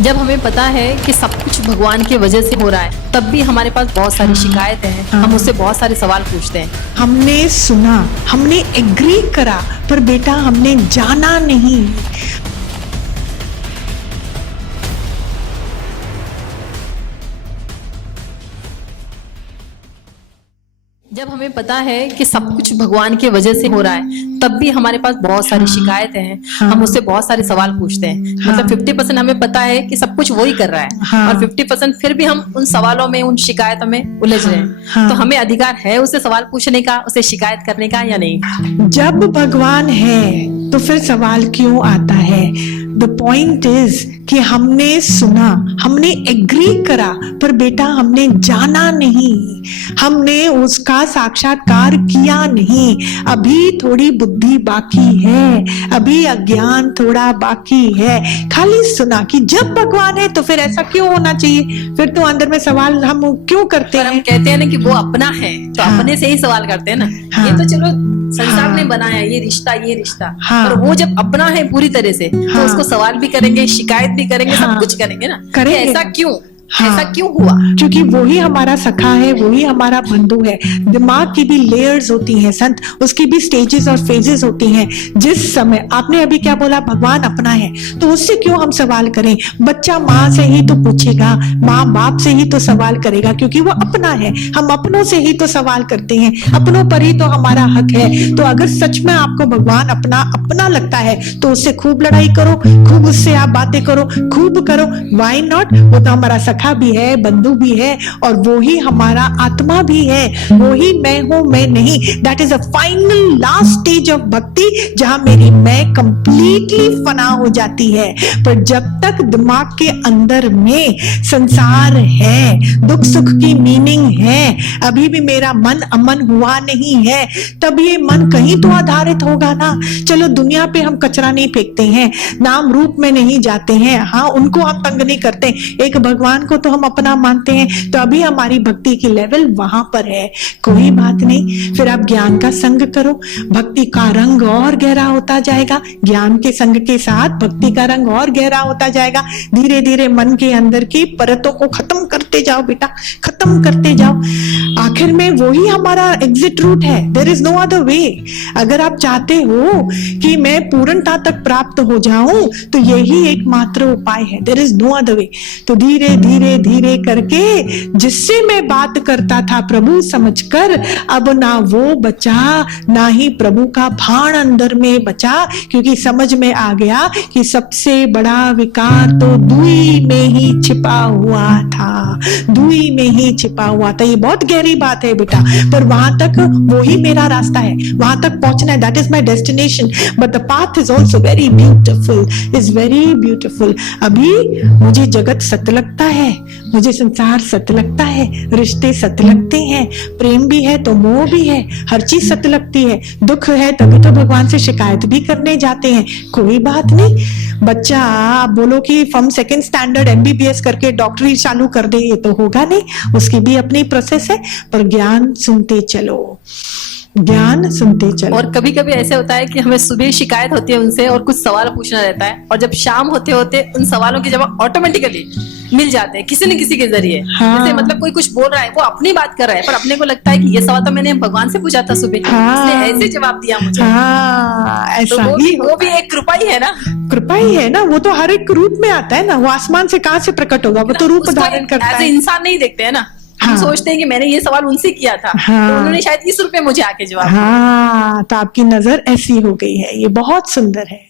जब हमें पता है कि सब कुछ भगवान की वजह से हो रहा है, तब भी हमारे पास बहुत सारी शिकायतें हैं, हम उससे बहुत सारे सवाल पूछते हैं। हमने सुना, हमने एग्री करा, पर बेटा हमने जाना नहीं। जब हमें पता है कि सब कुछ भगवान की वजह से हो रहा है, तब भी हमारे पास बहुत सारी शिकायतें हैं, हम उससे बहुत सारे सवाल पूछते हैं। मतलब 50% हमें पता है कि सब कुछ वो ही कर रहा है, और 50% फिर भी हम उन सवालों में, उन शिकायतों में उलझ रहे हैं। तो हमें अधिकार है उससे सवाल पूछने का, उसे शिकायत करने का, या नहीं? जब भगवान है तो फिर सवाल क्यों आता है? द पॉइंट इज कि हमने सुना, हमने एग्री करा, पर बेटा हमने जाना नहीं, हमने उसका साक्षात्कार किया नहीं। अभी थोड़ी बुद्धि बाकी है, अभी अज्ञान थोड़ा बाकी है। खाली सुना कि जब भगवान है तो फिर ऐसा क्यों होना चाहिए? फिर तो अंदर में सवाल हम क्यों करते हैं? हम कहते हैं ना कि वो अपना है, तो अपने से ही सवाल करते हैं ना। ये तो चलो संसार ने बनाया, ये रिश्ता, ये रिश्ता, पर वो जब अपना है पूरी तरह से, तो उसको सवाल भी करेंगे, शिकायत भी करेंगे, सब कुछ करेंगे ना। करेंगे। ऐसा क्यों? ऐसा क्यों हुआ? क्योंकि वही हमारा सखा है, वही हमारा बंधु है। दिमाग की भी लेयर्स होती हैं संत, उसकी भी स्टेजेस और फेजेस होती हैं। जिस समय आपने अभी क्या बोला, भगवान अपना है, तो उससे क्यों हम सवाल करें? बच्चा माँ से ही तो पूछेगा, माँ बाप से ही तो सवाल करेगा, क्योंकि वो अपना है। हम अपनों से ही तो सवाल करते हैं, अपनों पर ही तो हमारा हक है। तो अगर सच में आपको भगवान अपना अपना लगता है, तो उससे खूब लड़ाई करो, खूब उससे आप बातें करो, खूब करो। Why not? वो तो हमारा सखा भी है, बंधु भी है, और वो ही हमारा आत्मा भी है। वो ही मैं हूं, मैं नहीं। That is a final last stage of भक्ति, जहां मेरी मैं कंप्लीटली फना हो जाती है। पर जब तक दिमाग के अंदर में संसार है, दुख सुख की मीनिंग है, अभी भी मेरा मन अमन हुआ नहीं है, तब ये मन कहीं तो आधारित होगा ना। चलो दुनिया पे हम कचरा नहीं फेंकते हैं, नाम रूप में नहीं जाते हैं, हाँ उनको हम तंग नहीं करते, एक भगवान को तो हम अपना मानते हैं, तो अभी हमारी भक्ति की लेवल वहां पर है। कोई बात नहीं, फिर आप ज्ञान का संग करो, भक्ति का रंग और गहरा होता जाएगा। ज्ञान के संग के साथ भक्ति का रंग और गहरा होता जाएगा। धीरे धीरे मन के अंदर की परतों को खत्म करते जाओ बेटा, खत्म करते जाओ। आखिर में वही हमारा एग्जिट रूट है। There is no other way. अगर आप चाहते हो कि मैं पूर्णता तक प्राप्त हो जाऊं, तो यही एकमात्र उपाय है। There is no other way. तो धीरे धीरे धीरे करके जिससे मैं बात करता था प्रभु समझकर, अब ना वो बचा, ना ही प्रभु का भान अंदर में बचा, क्योंकि समझ में आ गया कि सबसे बड़ा विकार तो दुई में ही छिपा हुआ था, दुई में ही छिपा हुआ था। ये बहुत गहरी बात है बेटा, पर वहां तक वही मेरा रास्ता है, वहां तक पहुंचना है। That is my destination, but the path is also very beautiful, is very beautiful. अभी मुझे जगत सत्य लगता है, मुझे संसार सत्य लगता है, रिश्ते सत्य लगते हैं, प्रेम भी है तो मोह भी है, हर चीज सत्य लगती है। दुख है तभी तो भगवान से शिकायत भी करने जाते हैं। कोई बात नहीं, बच्चा आप बोलो कि फ्रॉम सेकंड स्टैंडर्ड MBBS करके डॉक्टरी चालू कर दे, ये तो होगा नहीं, उसकी भी अपनी प्रोसेस है। पर ज्ञान सुनते चलो, ज्ञान सुनते चलो। और कभी कभी ऐसे होता है कि हमें सुबह शिकायत होती है उनसे और कुछ सवाल पूछना रहता है, और जब शाम होते होते उन सवालों के जवाब ऑटोमेटिकली मिल जाते हैं किसी न किसी के जरिए। जैसे मतलब कोई कुछ बोल रहा है, वो अपनी बात कर रहा है, पर अपने को लगता है कि ये सवाल तो मैंने भगवान से पूछा था सुबह, इसने ऐसे जवाब दिया मुझे। ऐसा तो वो भी एक कृपा ही है ना। कृपा ही है ना, वो तो हर एक रूप में आता है ना। वो आसमान से कहां से प्रकट होगा, वो तो रूप धारण करता है। इंसान नहीं देखते है ना, हम सोचते हैं कि मैंने ये सवाल उनसे किया था, तो उन्होंने शायद इस रूप में मुझे आके जवाब। तो आपकी नजर ऐसी हो गई है, ये बहुत सुंदर है।